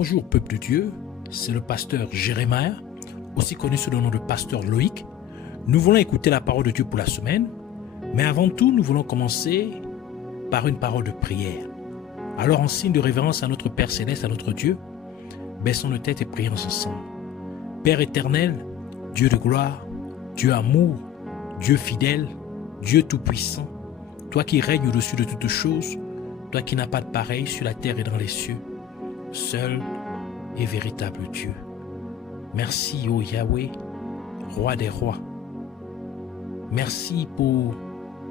Bonjour peuple de Dieu, c'est le pasteur Jérémie, aussi connu sous le nom de pasteur Loïc. Nous voulons écouter la parole de Dieu pour la semaine, mais avant tout, nous voulons commencer par une parole de prière. Alors, en signe de révérence à notre Père Céleste, à notre Dieu, baissons nos têtes et prions ensemble. Père éternel, Dieu de gloire, Dieu amour, Dieu fidèle, Dieu tout-puissant, toi qui règnes au-dessus de toutes choses, toi qui n'as pas de pareil sur la terre et dans les cieux, seul et véritable Dieu. Merci, ô Yahweh, roi des rois. Merci pour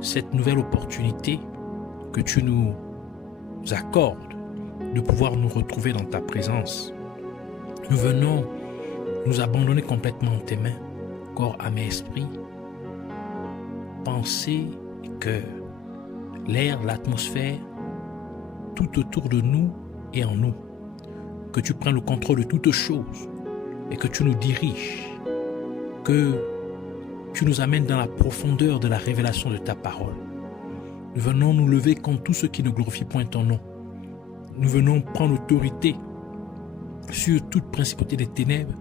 cette nouvelle opportunité que tu nous accordes de pouvoir nous retrouver dans ta présence. Nous venons nous abandonner complètement en tes mains, corps, âme et esprit, pensée et cœur, l'air, l'atmosphère, tout autour de nous et en nous. Que tu prennes le contrôle de toutes choses et que tu nous diriges, que tu nous amènes dans la profondeur de la révélation de ta parole. Nous venons nous lever contre tout ce qui ne glorifie point ton nom. Nous venons prendre autorité sur toute principauté des ténèbres,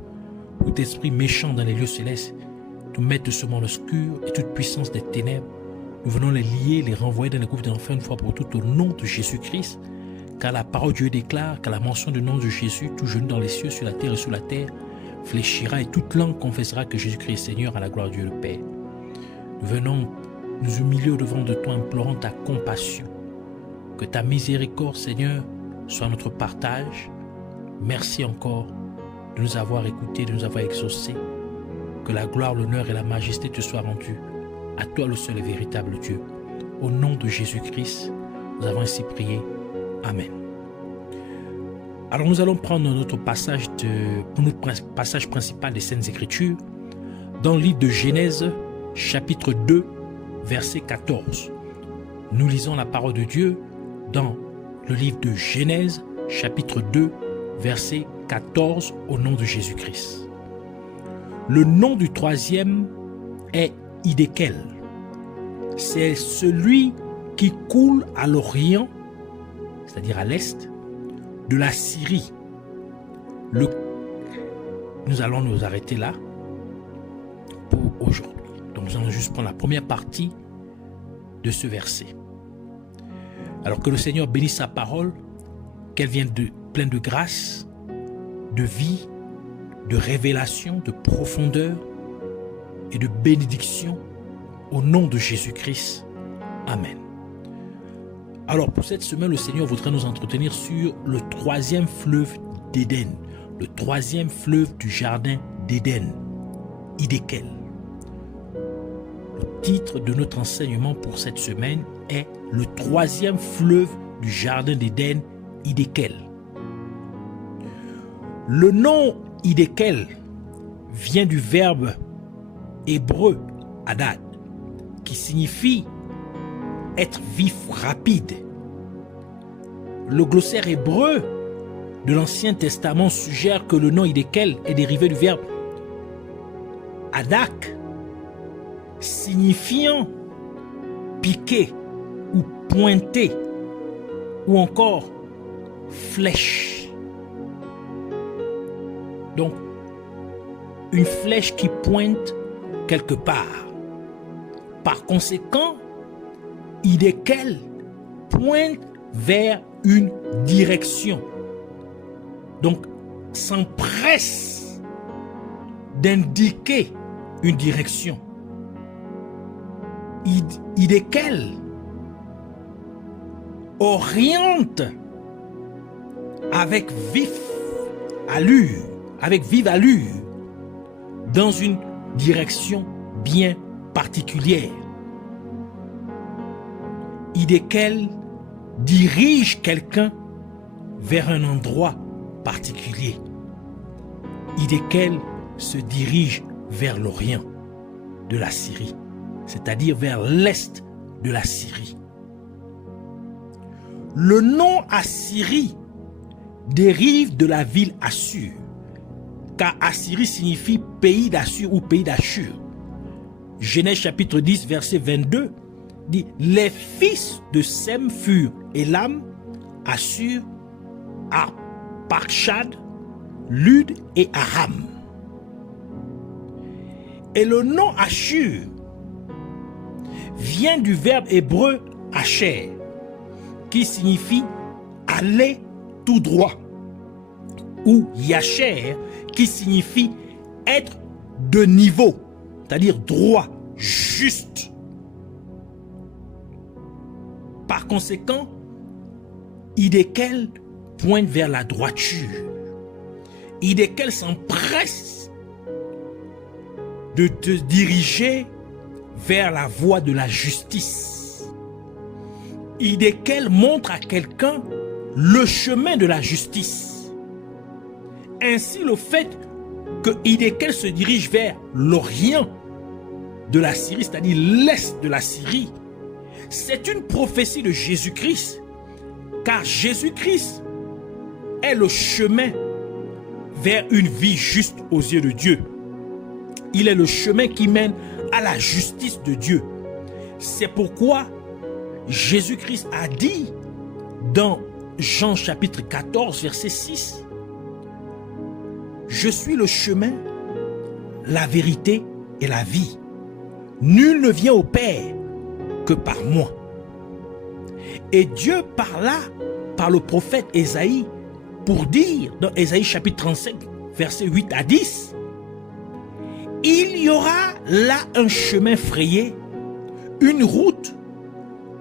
tout esprit méchant dans les lieux célestes, tout maître de ce monde obscur et toute puissance des ténèbres. Nous venons les lier, les renvoyer dans les groupes de l'enfer une fois pour toutes au nom de Jésus-Christ, car la parole de Dieu déclare qu'à la mention du nom de Jésus, tout genou dans les cieux, sur la terre et sous la terre, fléchira et toute langue confessera que Jésus-Christ est Seigneur à la gloire de Dieu le Père. Nous venons nous humilier au-devant de toi, implorant ta compassion. Que ta miséricorde, Seigneur, soit notre partage. Merci encore de nous avoir écoutés, de nous avoir exaucés. Que la gloire, l'honneur et la majesté te soient rendus. À toi le seul et véritable Dieu. Au nom de Jésus-Christ, nous avons ainsi prié. Amen. Alors nous allons prendre notre passage principal des Saintes Écritures dans le livre de Genèse, chapitre 2, verset 14. Nous lisons la parole de Dieu dans le livre de Genèse, chapitre 2, verset 14, au nom de Jésus-Christ. Le nom du troisième est Hiddekel. C'est celui qui coule à l'Orient, c'est-à-dire à l'Est, de la Syrie. Nous allons nous arrêter là pour aujourd'hui. Donc nous allons juste prendre la première partie de ce verset. Alors que le Seigneur bénisse sa parole, qu'elle vienne pleine de grâce, de vie, de révélation, de profondeur et de bénédiction au nom de Jésus-Christ. Amen. Alors pour cette semaine, le Seigneur voudrait nous entretenir sur le troisième fleuve d'Éden, le troisième fleuve du jardin d'Éden, Hiddekel. Le titre de notre enseignement pour cette semaine est le troisième fleuve du jardin d'Éden, Hiddekel. Le nom Hiddekel vient du verbe hébreu hadad, qui signifie être vif, rapide. Le glossaire hébreu de l'Ancien Testament suggère que le nom Hiddekel est dérivé du verbe hadak, signifiant piquer ou pointer, ou encore flèche. Donc, une flèche qui pointe quelque part. Par conséquent, Hiddekel pointe vers une direction. Donc, s'empresse d'indiquer une direction. Hiddekel oriente avec vive allure, dans une direction bien particulière. Hiddekel dirige quelqu'un vers un endroit particulier. Hiddekel se dirige vers l'Orient de la Syrie, c'est-à-dire vers l'est de la Syrie. Le nom Assyrie dérive de la ville Assur, car Assyrie signifie pays d'Assur ou pays d'Achur. Genèse chapitre 10, verset 22 dit: les fils de Sem furent Élam, Assur, Parchad, Lud et Aram. Et le nom Ashur vient du verbe hébreu Asher, qui signifie aller tout droit, ou Yacher, qui signifie être de niveau, c'est-à-dire droit, juste. Par conséquent, Hidékel pointe vers la droiture. Hidékel s'empresse de te diriger vers la voie de la justice. Hidékel montre à quelqu'un le chemin de la justice. Ainsi, le fait que Hidékel se dirige vers l'Orient de la Syrie, c'est-à-dire l'Est de la Syrie, c'est une prophétie de Jésus-Christ, car Jésus-Christ est le chemin vers une vie juste aux yeux de Dieu. Il est le chemin qui mène à la justice de Dieu. C'est pourquoi Jésus-Christ a dit dans Jean chapitre 14, verset 6, « Je suis le chemin, la vérité et la vie. Nul ne vient au Père que par moi. » Et Dieu parla par le prophète Ésaïe pour dire dans Ésaïe chapitre 35, verset 8 à 10, « Il y aura là un chemin frayé, une route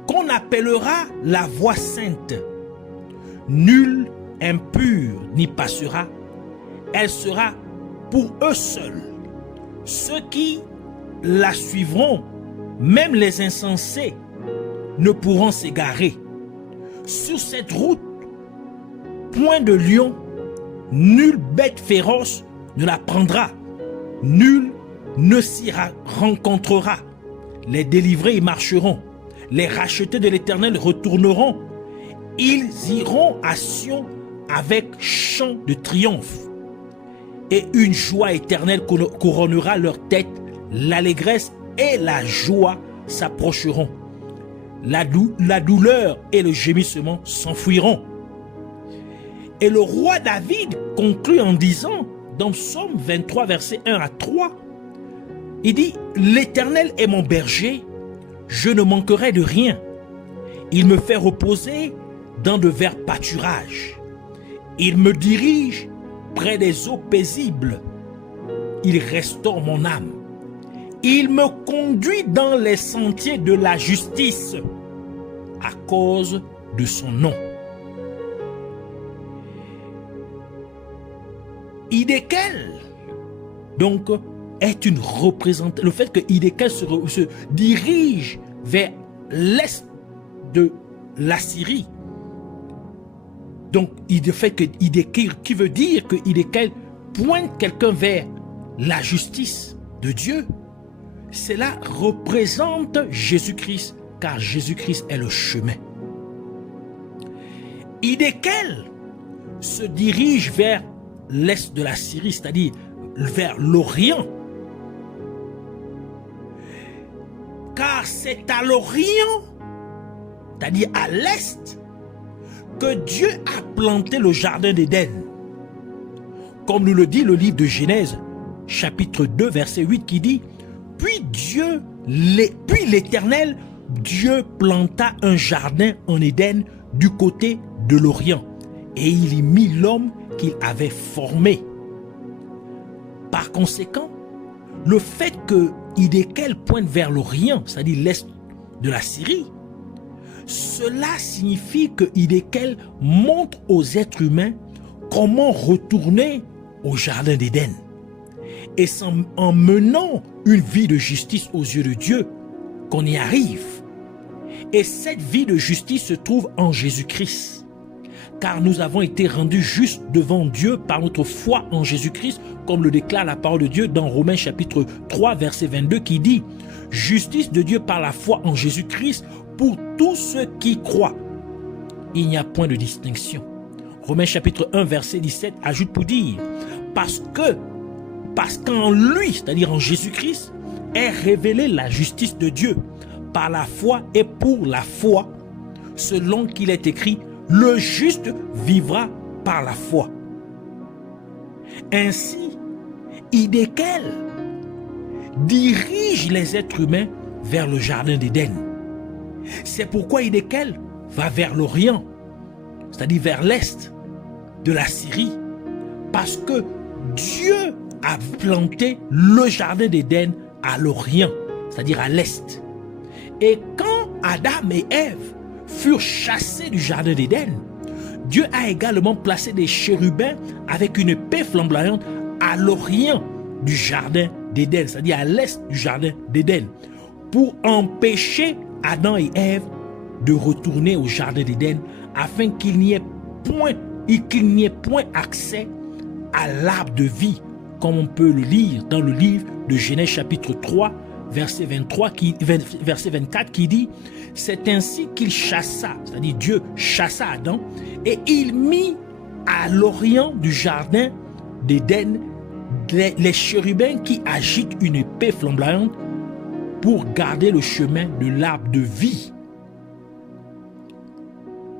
qu'on appellera la voie sainte. Nul impur n'y passera, elle sera pour eux seuls. Ceux qui la suivront, même les insensés, ne pourront s'égarer. Sur cette route, point de lion, nulle bête féroce ne la prendra, nul ne s'y rencontrera. Les délivrés y marcheront, les rachetés de l'Éternel retourneront, ils iront à Sion avec chant de triomphe. Et une joie éternelle couronnera leur tête, l'allégresse et la joie s'approcheront. La douleur et le gémissement s'enfuiront. » Et le roi David conclut en disant, dans Psaume 23, verset 1 à 3, il dit, « L'Éternel est mon berger, je ne manquerai de rien. Il me fait reposer dans de verts pâturages. Il me dirige près des eaux paisibles. Il restaure mon âme. Il me conduit dans les sentiers de la justice à cause de son nom. » Hidékel, donc, est une représentation. Le fait que Hidékel se dirige vers l'est de la Syrie, donc le fait que Hidékel, qui veut dire que Hidékel pointe quelqu'un vers la justice de Dieu, cela représente Jésus-Christ, car Jésus-Christ est le chemin. Hidékel se dirige vers l'est de la Syrie, c'est-à-dire vers l'Orient. Car c'est à l'Orient, c'est-à-dire à l'est, que Dieu a planté le jardin d'Éden. Comme nous le dit le livre de Genèse, chapitre 2, verset 8, qui dit, « Puis l'Éternel, Dieu planta un jardin en Éden du côté de l'Orient, et il y mit l'homme qu'il avait formé. » Par conséquent, le fait que Hidékel pointe vers l'Orient, c'est-à-dire l'est de la Syrie, cela signifie que Hidékel montre aux êtres humains comment retourner au jardin d'Éden. Et c'est en menant une vie de justice aux yeux de Dieu qu'on y arrive. Et cette vie de justice se trouve en Jésus-Christ. Car nous avons été rendus justes devant Dieu par notre foi en Jésus-Christ, comme le déclare la parole de Dieu dans Romains chapitre 3, verset 22, qui dit « Justice de Dieu par la foi en Jésus-Christ pour tous ceux qui croient. Il n'y a point de distinction. » Romains chapitre 1, verset 17 ajoute pour dire « Parce qu'en lui, c'est-à-dire en Jésus-Christ, est révélée la justice de Dieu par la foi et pour la foi, selon qu'il est écrit, le juste vivra par la foi. » Ainsi, Hidékel dirige les êtres humains vers le jardin d'Éden. C'est pourquoi Hidékel va vers l'Orient, c'est-à-dire vers l'Est de la Syrie, parce que Dieu a planté le jardin d'Éden à l'Orient, c'est-à-dire à l'Est. Et quand Adam et Ève furent chassés du jardin d'Éden, Dieu a également placé des chérubins avec une épée flamboyante à l'Orient du jardin d'Éden, c'est-à-dire à l'Est du jardin d'Éden, pour empêcher Adam et Ève de retourner au jardin d'Éden afin qu'il n'y ait point accès à l'arbre de vie, comme on peut le lire dans le livre de Genèse chapitre 3, verset 24 qui dit « C'est ainsi qu'il chassa », c'est-à-dire Dieu chassa Adam, et il mit à l'orient du jardin d'Éden les chérubins qui agitent une épée flamboyante pour garder le chemin de l'arbre de vie.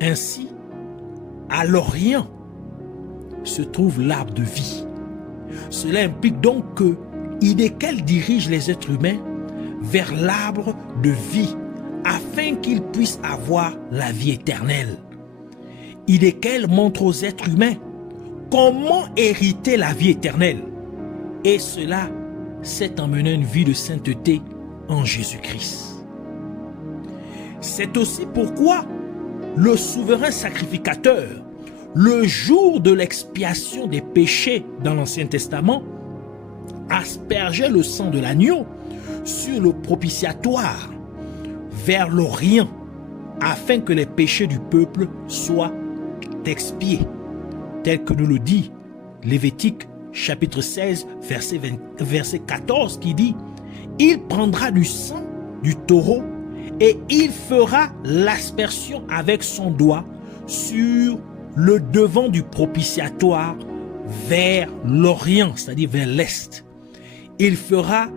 Ainsi, à l'Orient se trouve l'arbre de vie. Cela implique donc que Hidékel dirige les êtres humains vers l'arbre de vie afin qu'ils puissent avoir la vie éternelle. Hidékel montre aux êtres humains comment hériter la vie éternelle. Et cela, c'est en menant une vie de sainteté en Jésus-Christ. C'est aussi pourquoi le souverain sacrificateur, le jour de l'expiation des péchés dans l'Ancien Testament, aspergeait le sang de l'agneau sur le propitiatoire vers l'Orient afin que les péchés du peuple soient expiés, tel que nous le dit Lévitique chapitre 16 verset 14 qui dit « Il prendra du sang du taureau et il fera l'aspersion avec son doigt sur le devant du propitiatoire vers l'Orient, c'est-à-dire vers l'Est. Il fera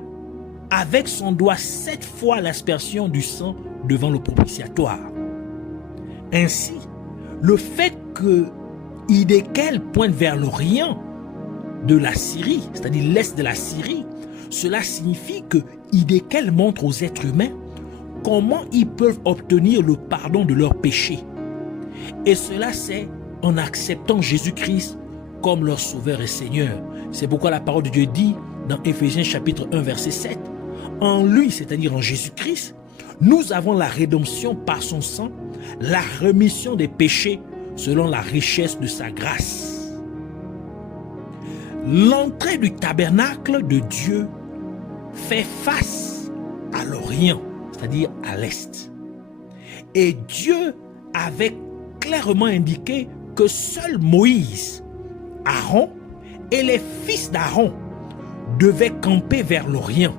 avec son doigt 7 fois l'aspersion du sang devant le propitiatoire. » Ainsi, le fait que Hidékel pointe vers l'Orient de la Syrie, c'est-à-dire l'Est de la Syrie, cela signifie que Hidékel montre aux êtres humains comment ils peuvent obtenir le pardon de leurs péchés. Et cela, c'est en acceptant Jésus-Christ comme leur Sauveur et Seigneur. C'est pourquoi la parole de Dieu dit dans Éphésiens chapitre 1 verset 7, « En lui, c'est-à-dire en Jésus-Christ, nous avons la rédemption par son sang, la rémission des péchés selon la richesse de sa grâce. » L'entrée du tabernacle de Dieu fait face à l'Orient, c'est-à-dire à l'Est. Et Dieu avait clairement indiqué que seul Moïse, Aaron et les fils d'Aaron devaient camper vers l'Orient,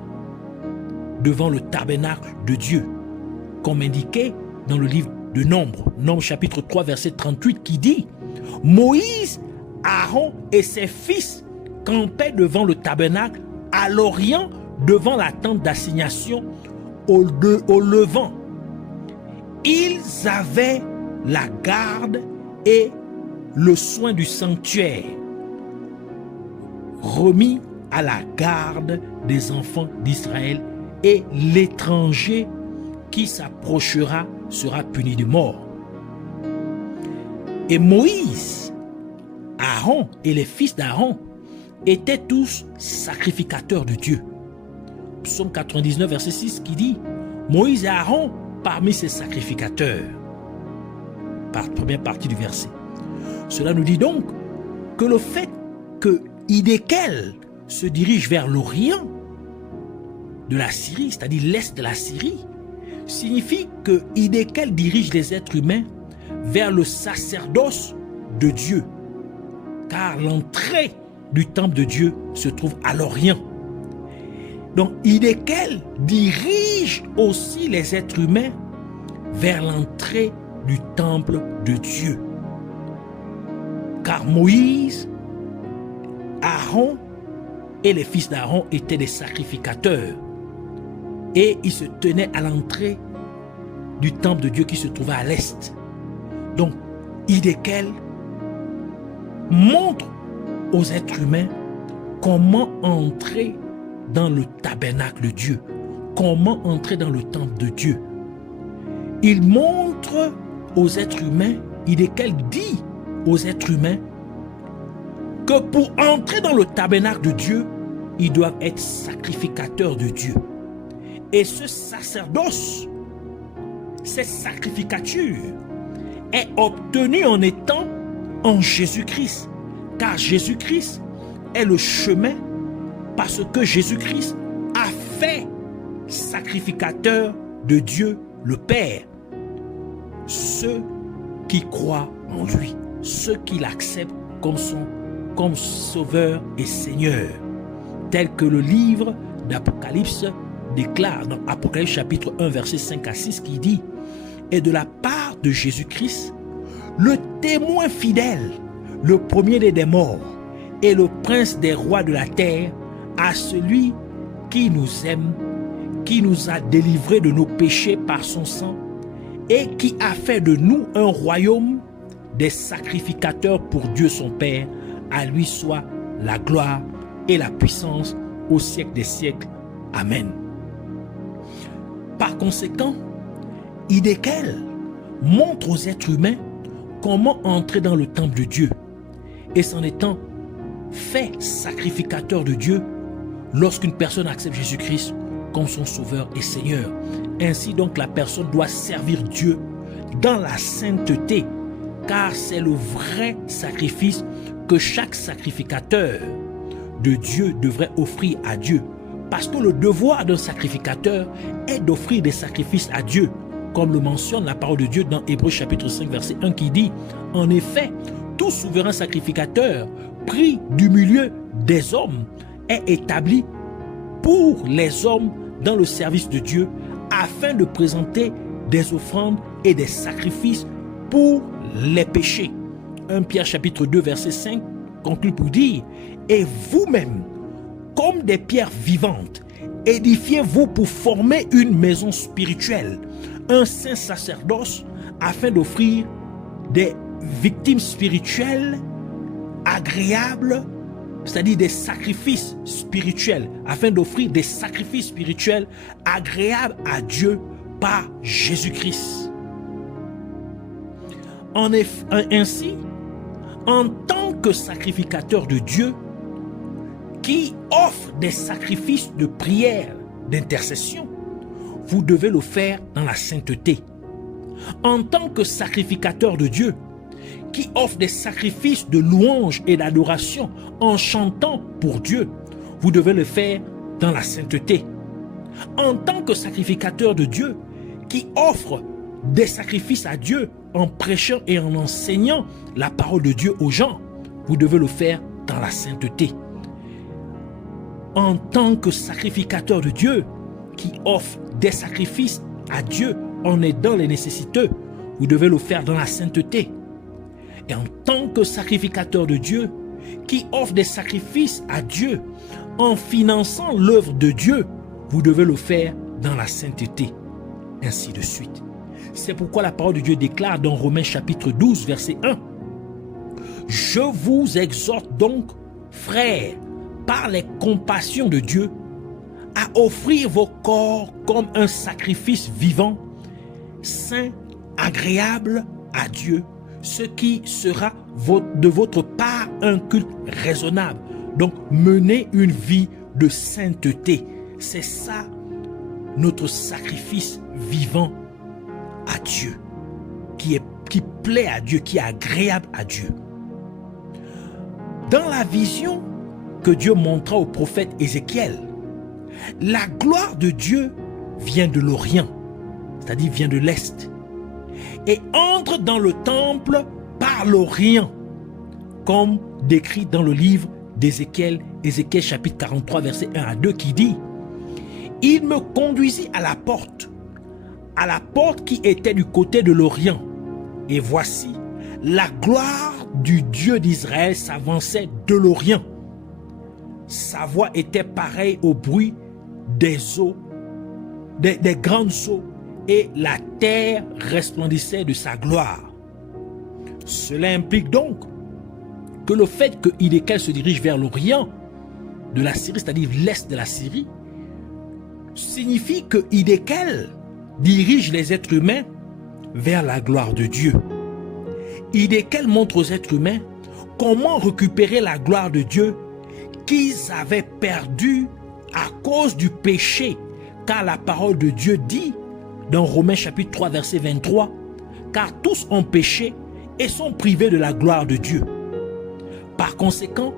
devant le tabernacle de Dieu, comme indiqué dans le livre de Nombres, Nombres chapitre 3 verset 38 qui dit « Moïse, Aaron et ses fils campaient devant le tabernacle à l'Orient devant la tente d'assignation au levant. Ils avaient la garde et le soin du sanctuaire, remis à la garde des enfants d'Israël, et l'étranger qui s'approchera sera puni de mort. » Et Moïse, Aaron et les fils d'Aaron étaient tous sacrificateurs de Dieu. Psaume 99 verset 6 qui dit « Moïse et Aaron parmi ses sacrificateurs » première partie du verset. Cela nous dit donc que le fait que Hidékel se dirige vers l'Orient de la Syrie, c'est-à-dire l'Est de la Syrie, signifie que Hidékel dirige les êtres humains vers le sacerdoce de Dieu, car l'entrée du temple de Dieu se trouve à l'Orient. Donc Hidékel dirige aussi les êtres humains vers l'entrée du temple de Dieu, car Moïse, Aaron et les fils d'Aaron étaient des sacrificateurs et ils se tenaient à l'entrée du temple de Dieu qui se trouvait à l'est. Donc Hidékel montre aux êtres humains comment entrer dans le tabernacle de Dieu, comment entrer dans le temple de Dieu. Il montre aux êtres humains, il dit aux êtres humains que pour entrer dans le tabernacle de Dieu, ils doivent être sacrificateurs de Dieu. Et ce sacerdoce, cette sacrificature est obtenue en étant en Jésus-Christ. Car Jésus-Christ est le chemin parce que Jésus-Christ a fait sacrificateur de Dieu le Père. Ceux qui croient en lui, ceux qui l'acceptent comme sauveur et Seigneur, tel que le livre d'Apocalypse déclare dans Apocalypse chapitre 1 verset 5 à 6 qui dit: et de la part de Jésus-Christ, le témoin fidèle, le premier-né des morts et le prince des rois de la terre, à celui qui nous aime, qui nous a délivrés de nos péchés par son sang et qui a fait de nous un royaume des sacrificateurs pour Dieu son Père. À lui soit la gloire et la puissance au siècle des siècles. Amen. Par conséquent, Hiddekel montre aux êtres humains comment entrer dans le temple de Dieu et s'en étant fait sacrificateur de Dieu lorsqu'une personne accepte Jésus-Christ comme son sauveur et Seigneur. Ainsi donc la personne doit servir Dieu dans la sainteté, car c'est le vrai sacrifice que chaque sacrificateur de Dieu devrait offrir à Dieu. Parce que le devoir d'un sacrificateur est d'offrir des sacrifices à Dieu, comme le mentionne la parole de Dieu dans Hébreux chapitre 5 verset 1 qui dit: en effet, tout souverain sacrificateur pris du milieu des hommes est établi pour les hommes dans le service de Dieu, afin de présenter des offrandes et des sacrifices pour les péchés. 1 Pierre chapitre 2 verset 5 conclut pour dire: et vous-même, comme des pierres vivantes, édifiez-vous pour former une maison spirituelle, un saint sacerdoce, afin d'offrir des victimes spirituelles agréables, c'est-à-dire des sacrifices spirituels, afin d'offrir des sacrifices spirituels agréables à Dieu par Jésus-Christ. Ainsi, en tant que sacrificateur de Dieu, qui offre des sacrifices de prière, d'intercession, vous devez le faire dans la sainteté. En tant que sacrificateur de Dieu, qui offre des sacrifices de louange et d'adoration en chantant pour Dieu, vous devez le faire dans la sainteté. En tant que sacrificateur de Dieu, qui offre des sacrifices à Dieu en prêchant et en enseignant la parole de Dieu aux gens, vous devez le faire dans la sainteté. En tant que sacrificateur de Dieu, qui offre des sacrifices à Dieu en aidant les nécessiteux, vous devez le faire dans la sainteté. Et en tant que sacrificateur de Dieu, qui offre des sacrifices à Dieu en finançant l'œuvre de Dieu, vous devez le faire dans la sainteté. Ainsi de suite. C'est pourquoi la parole de Dieu déclare dans Romains chapitre 12 verset 1: je vous exhorte donc, frères, par les compassions de Dieu, à offrir vos corps comme un sacrifice vivant, saint, agréable à Dieu, ce qui sera de votre part un culte raisonnable. Donc, menez une vie de sainteté. C'est ça, notre sacrifice vivant à Dieu, qui plaît à Dieu, qui est agréable à Dieu. Dans la vision que Dieu montra au prophète Ézéchiel, la gloire de Dieu vient de l'Orient, c'est-à-dire vient de l'Est, et entre dans le temple par l'Orient, comme décrit dans le livre d'Ézéchiel, Ézéchiel chapitre 43 verset 1 à 2 qui dit: il me conduisit à la porte qui était du côté de l'Orient, et voici, la gloire du Dieu d'Israël s'avançait de l'Orient. Sa voix était pareille au bruit des eaux, des grandes eaux, et la terre resplendissait de sa gloire. Cela implique donc que le fait que Hiddekel se dirige vers l'Orient de la Syrie, c'est-à-dire l'Est de la Syrie, signifie que Hiddekel dirige les êtres humains vers la gloire de Dieu. Hiddekel montre aux êtres humains comment récupérer la gloire de Dieu qu'ils avaient perdue à cause du péché, car la parole de Dieu dit dans Romains chapitre 3 verset 23, car tous ont péché et sont privés de la gloire de Dieu. Par conséquent,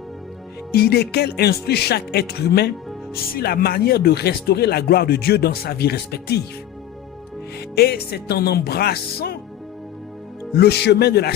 Hiddekel instruit chaque être humain sur la manière de restaurer la gloire de Dieu dans sa vie respective. Et c'est en embrassant le chemin de la